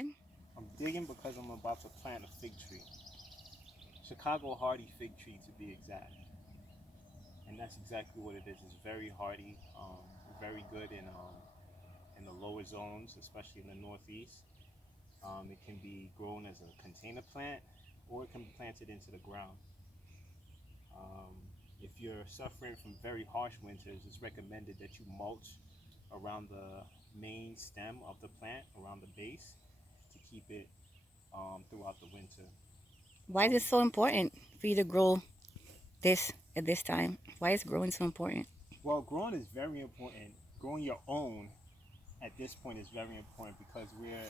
I'm digging because I'm about to plant a fig tree. Chicago hardy fig tree to be exact. And that's exactly what it is. It's very hardy, very good in the lower zones, especially in the Northeast. It can be grown as a container plant or it can be planted into the ground. Um, if you're suffering from very harsh winters, it's recommended that you mulch around the main stem of the plant, around the base, to keep it throughout the winter. Why is Um, it so important for you to grow this at this time? Why is growing so important? well, growing is very important. Growing your own at this point is very important because we're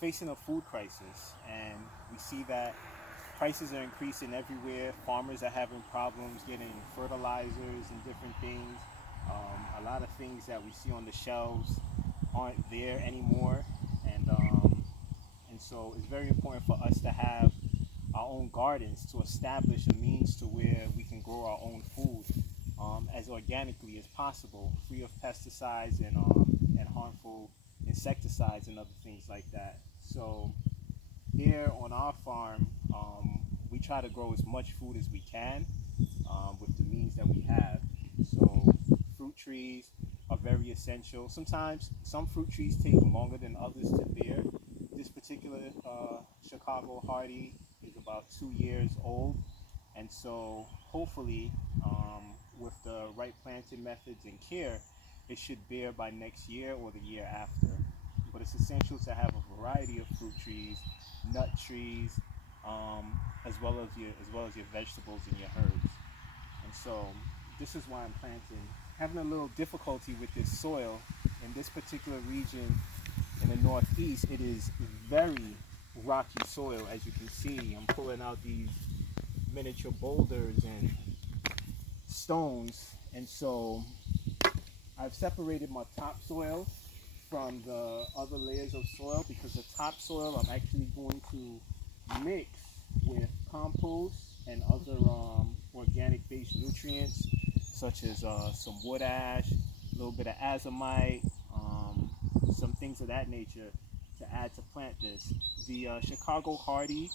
facing a food crisis and we see that prices are increasing everywhere. Farmers are having problems getting fertilizers and different things. A lot of things that we see on the shelves aren't there anymore, and so it's very important for us to have our own gardens to establish a means to where we can grow our own food as organically as possible, free of pesticides and harmful insecticides and other things like that. So here on our farm, we try to grow as much food as we can with the means that we have. So fruit trees are very essential. Sometimes some fruit trees take longer than others to bear. This particular Chicago Hardy is about 2 years old, and so hopefully, with the right planting methods and care, it should bear by next year or the year after. But it's essential to have a variety of fruit trees, nut trees, as well as your vegetables and your herbs. And so this is why I'm planting. Having a little difficulty with this soil in this particular region in the northeast. It is very rocky soil, as you can see. I'm pulling out these miniature boulders and stones, and so I've separated my topsoil from the other layers of soil because the topsoil I'm actually going to mix with compost and other organic based nutrients such as some wood ash, a little bit of azomite, some things of that nature to add to plant this. The Chicago Hardy,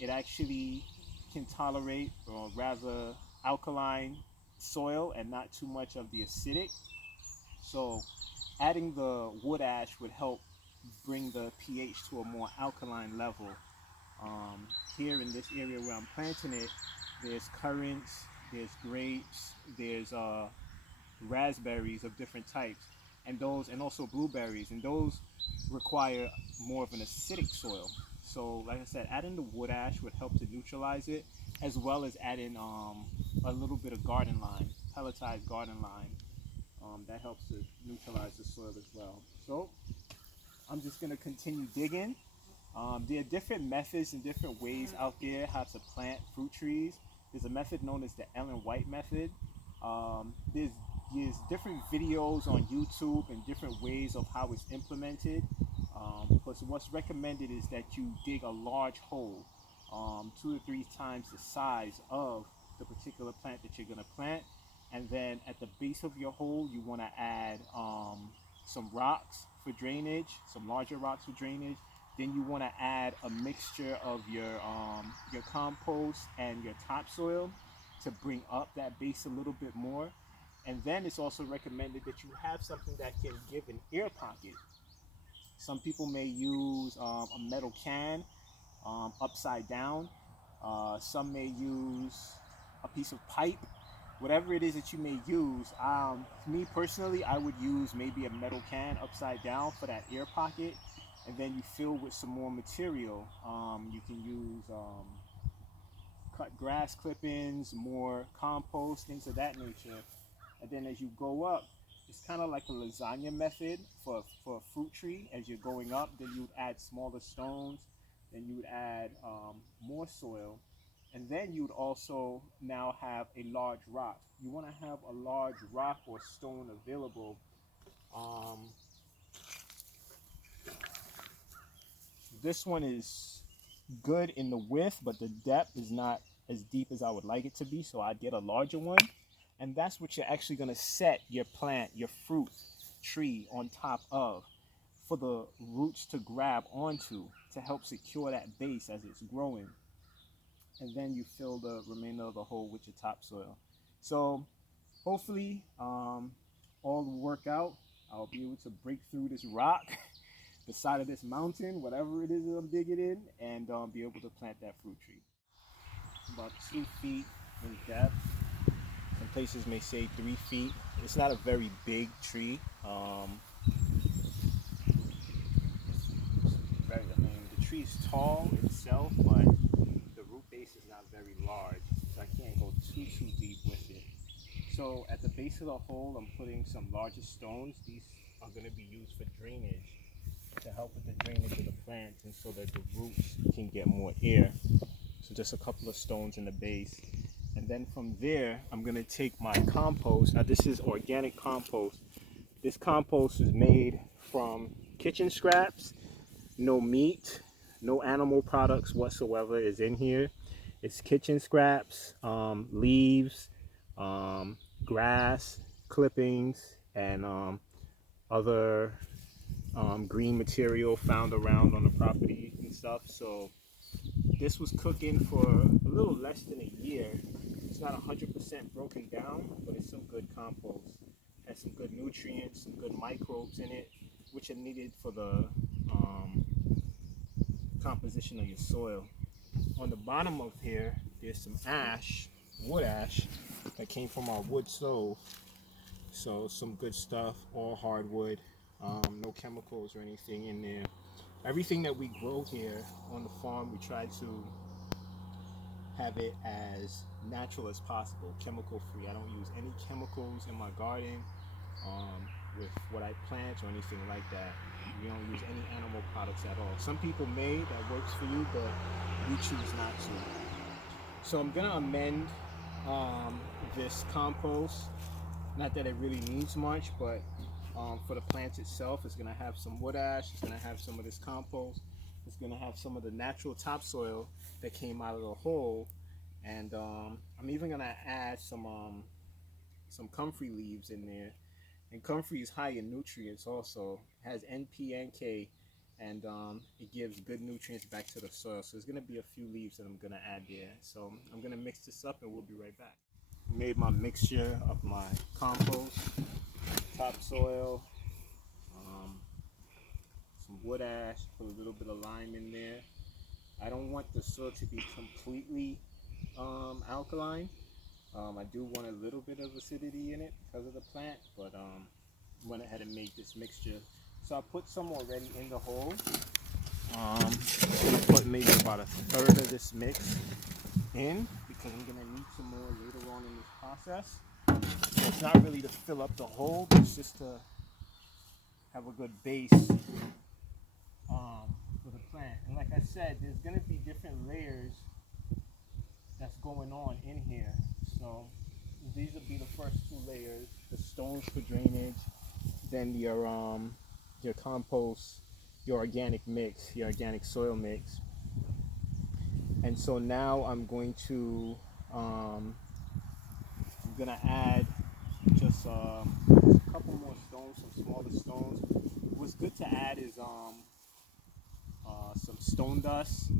it actually can tolerate or rather alkaline soil and not too much of the acidic. So adding the wood ash would help bring the pH to a more alkaline level. Um, Here in this area where I'm planting it, there's currants, there's grapes, there's raspberries of different types, and also blueberries, and those require more of an acidic soil. So, like I said, adding the wood ash would help to neutralize it, as well as adding a little bit of garden lime, pelletized garden lime. That helps to neutralize the soil as well. So I'm just gonna continue digging. There are different methods and different ways out there how to plant fruit trees. There's a method known as the Ellen White method. There's different videos on YouTube and different ways of how it's implemented. But what's recommended is that you dig a large hole, 2 to 3 times the size of the particular plant that you're gonna plant, and then at the base of your hole you want to add some rocks for drainage, some larger rocks for drainage. Then you want to add a mixture of your compost and your topsoil to bring up that base a little bit more. And then it's also recommended that you have something that can give an air pocket. Some people may use a metal can upside down. Some may use a piece of pipe. Whatever it is that you may use. Me personally, I would use maybe a metal can upside down for that air pocket, and then you fill with some more material. You can use cut grass clippings, more compost, things of that nature. And then as you go up, it's kind of like a lasagna method for a fruit tree. As you're going up, then you would add smaller stones, then you would add more soil, and then you would also now have a large rock. You want to have a large rock or stone available. Um, this one is good in the width, but the depth is not as deep as I would like it to be, so I get a larger one. And that's what you're actually going to set your plant, your fruit tree on top of for the roots to grab onto to help secure that base as it's growing. And then you fill the remainder of the hole with your topsoil. So hopefully all will work out. I'll be able to break through this rock, the side of this mountain, whatever it is that I'm digging in, and be able to plant that fruit tree. About 2 feet in depth. Some places may say 3 feet. It's not a very big tree. The tree is tall itself, but the root base is not very large, so I can't go too deep with it. So at the base of the hole, I'm putting some larger stones. These are going to be used for drainage, to help with the drainage of the plant, and so that the roots can get more air. So just a couple of stones in the base. And then from there, I'm going to take my compost. Now this is organic compost. This compost is made from kitchen scraps. No meat, no animal products whatsoever is in here. It's kitchen scraps, leaves, grass, clippings, and other green material found around on the property and stuff. So this was cooking for a little less than a year. It's not 100% broken down, but it's some good compost. Has some good nutrients, some good microbes in it, which are needed for the composition of your soil. On the bottom of here, there's some ash, wood ash, that came from our wood stove. So some good stuff, all hardwood, no chemicals or anything in there. Everything that we grow here on the farm, we try to have it as natural as possible, chemical free. I don't use any chemicals in my garden with what I plant or anything like that. We don't use any animal products at all. Some people may, that works for you, but we choose not to. So I'm gonna amend this compost. Not that it really needs much, but for the plant itself, it's gonna have some wood ash, it's gonna have some of this compost, it's gonna have some of the natural topsoil that came out of the hole, and I'm even gonna add some comfrey leaves in there. And comfrey is high in nutrients also. It has NP and K, and it gives good nutrients back to the soil. So there's gonna be a few leaves that I'm gonna add there. So I'm gonna mix this up and we'll be right back. Made my mixture of my compost, topsoil, some wood ash, put a little bit of lime in there. I don't want the soil to be completely alkaline. I do want a little bit of acidity in it because of the plant, but went ahead and made this mixture. So I put some already in the hole. I'm gonna put maybe about a third of this mix in because I'm gonna need some more later on in this process. So it's not really to fill up the hole, but it's just to have a good base for the plant. And like I said, there's gonna be different layers that's going on in here. So these will be the first 2 layers: the stones for drainage, then your compost, your organic mix, your organic soil mix. And so now I'm gonna add just a couple more stones, some smaller stones. What's good to add is some stone dust.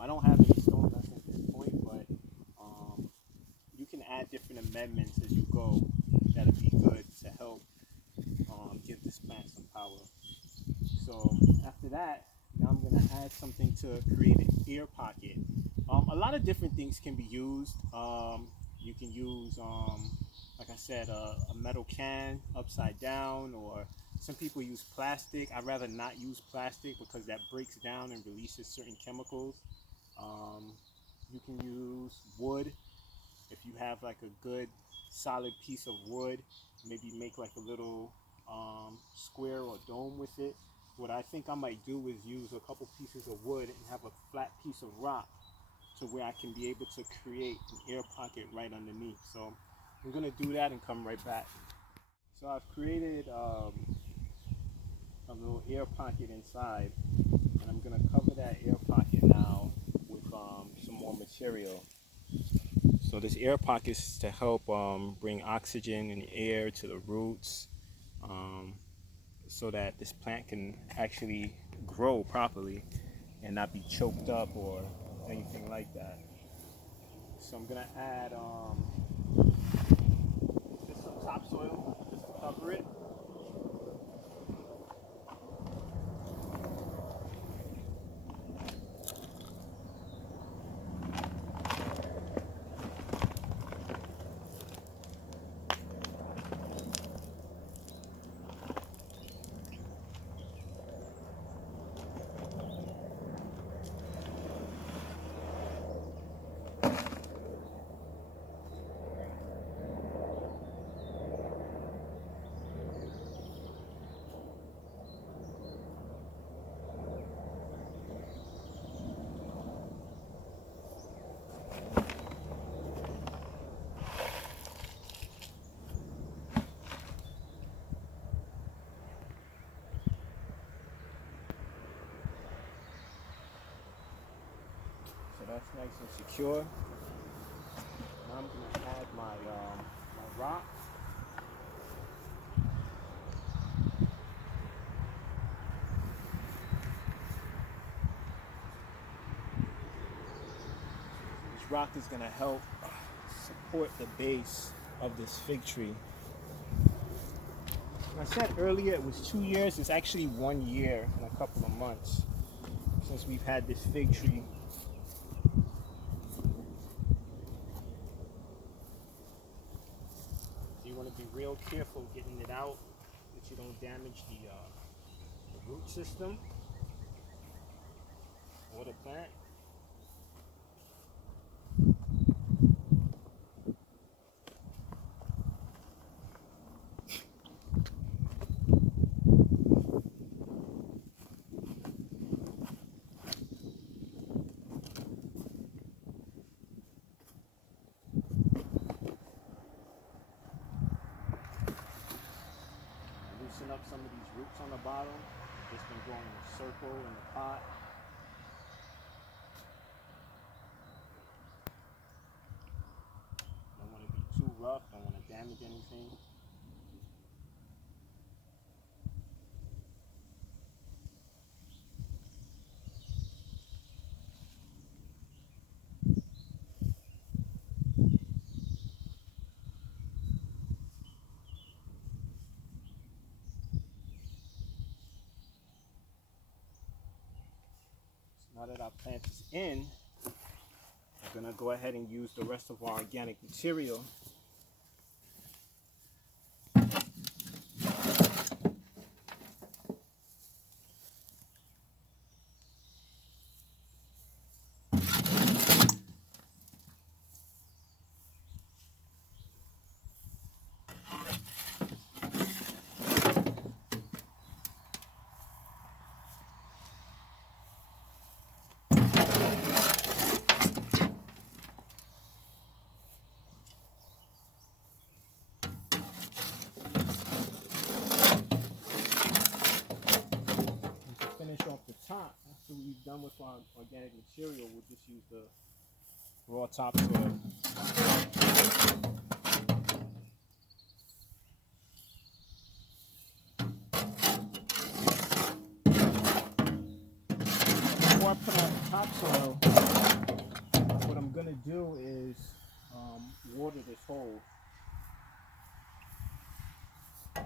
I don't have any stone dust at this point, but you can add different amendments as you go. That'll be good to help give this plant some power. So after that, now I'm going to add something to create an air pocket. A lot of different things can be used. You can use, like I said, a metal can upside down, or some people use plastic. I'd rather not use plastic because that breaks down and releases certain chemicals. You can use wood. If you have like a good solid piece of wood, maybe make like a little square or dome with it. What I think I might do is use a couple pieces of wood and have a flat piece of rock to where I can be able to create an air pocket right underneath. So I'm gonna do that and come right back. So I've created a little air pocket inside, and I'm gonna cover that air pocket now with some more material. So this air pocket is to help bring oxygen and air to the roots, so that this plant can actually grow properly. and not be choked up or anything like that. So I'm gonna add just some topsoil just to cover it. So that's nice and secure. Now I'm gonna add my rock. This rock is gonna help support the base of this fig tree. I said earlier it was 2 years. It's actually 1 year and a couple of months since we've had this fig tree. So you want to be real careful getting it out that you don't damage the root system or the plant. Loosen up some of these roots on the bottom. Just been growing in a circle in the pot. Don't want to be too rough. Don't want to damage anything. Now that our plant is in, we're going to go ahead and use the rest of our organic material. Off the top, after we've done with our organic material, we'll just use the raw topsoil. Before I put on the topsoil, what I'm going to do is water this hole so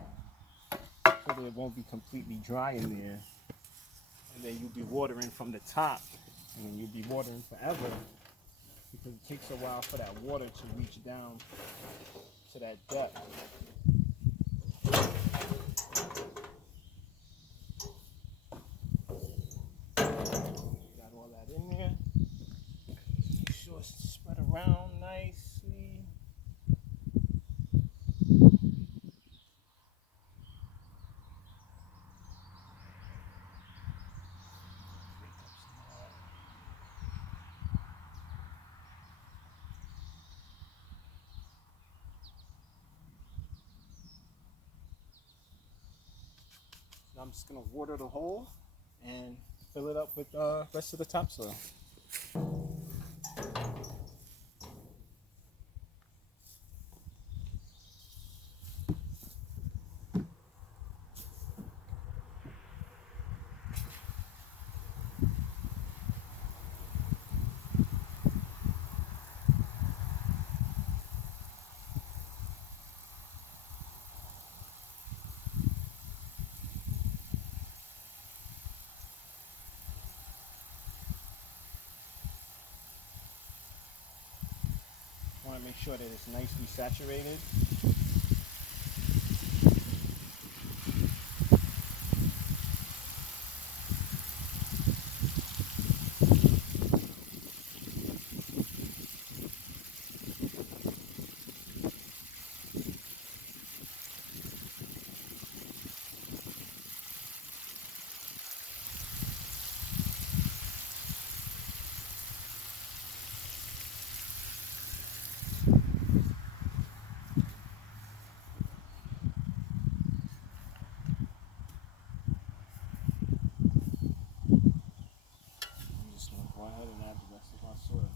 that it won't be completely dry in there. And then you'll be watering from the top, and then you'll be watering forever because it takes a while for that water to reach down to that depth. Got all that in there. Make sure it's spread around nicely. I'm just going to water the hole and fill it up with the rest of the topsoil. make sure that it's nicely saturated. I'm just going to go ahead and add the rest of our soil.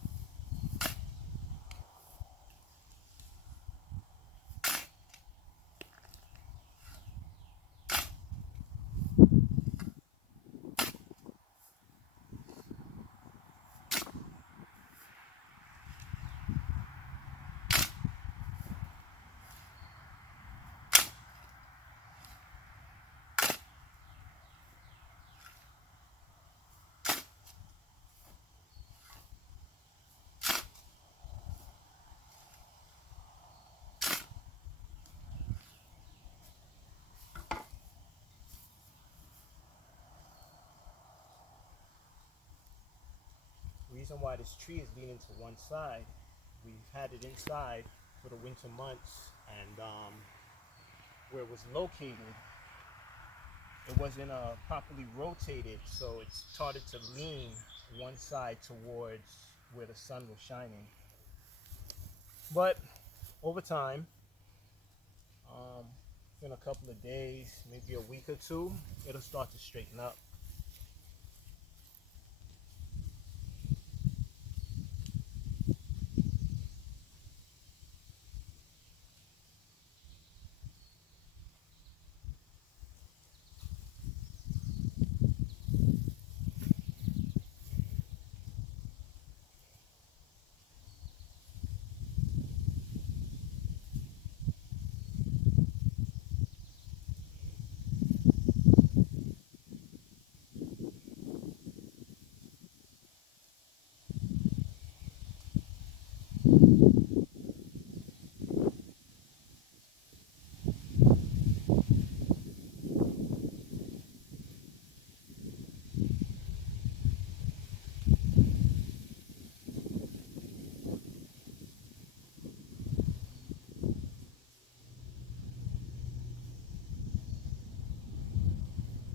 The reason why this tree is leaning to one side, we've had it inside for the winter months, and where it was located, it wasn't properly rotated, so it started to lean one side towards where the sun was shining. But over time, in a couple of days, maybe a week or two, it'll start to straighten up.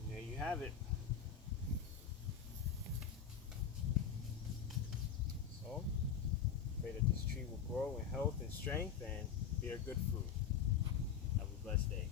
There you have it. So, pray that this tree will grow in health and strength and bear good fruit. Have a blessed day.